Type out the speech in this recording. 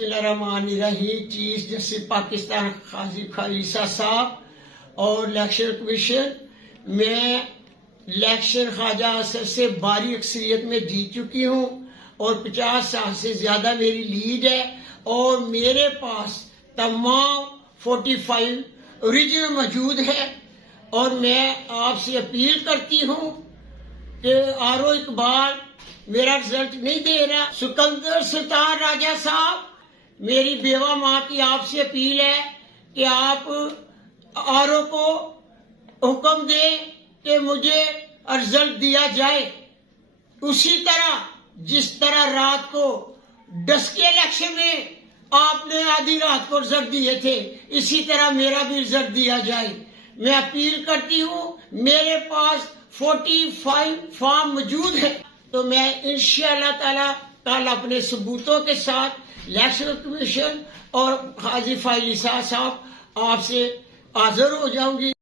بسم اللہ الرحمن الرحیم چیف جسٹس پاکستان قاضی خلیصہ صاحب اور الیکشن کمیشن، میں الیکشن خواجہ اثر سے باری اکثریت میں جیت چکی ہوں اور 50 سال سے زیادہ میری لیڈ ہے اور میرے پاس تمام 45 اوریجنل موجود ہے اور میں آپ سے اپیل کرتی ہوں کہ آر او اقبال میرا رزلٹ نہیں دے رہا۔ سکندر سلطان راجہ صاحب، میری بیوہ ماں کی آپ سے اپیل ہے کہ آپ آر او کو حکم دیں کہ مجھے رزلٹ دیا جائے، اسی طرح جس طرح رات کو ڈسکے الیکشن میں آپ نے آدھی رات کو رزلٹ دیے تھے، اسی طرح میرا بھی رزلٹ دیا جائے۔ میں اپیل کرتی ہوں، میرے پاس 45 فارم موجود ہیں تو میں انشاءاللہ تعالی کل اپنے ثبوتوں کے ساتھ الیکشن کمیشن اور قاضی خلیصہ صاحب آپ سے حاضر ہو جاؤں گی۔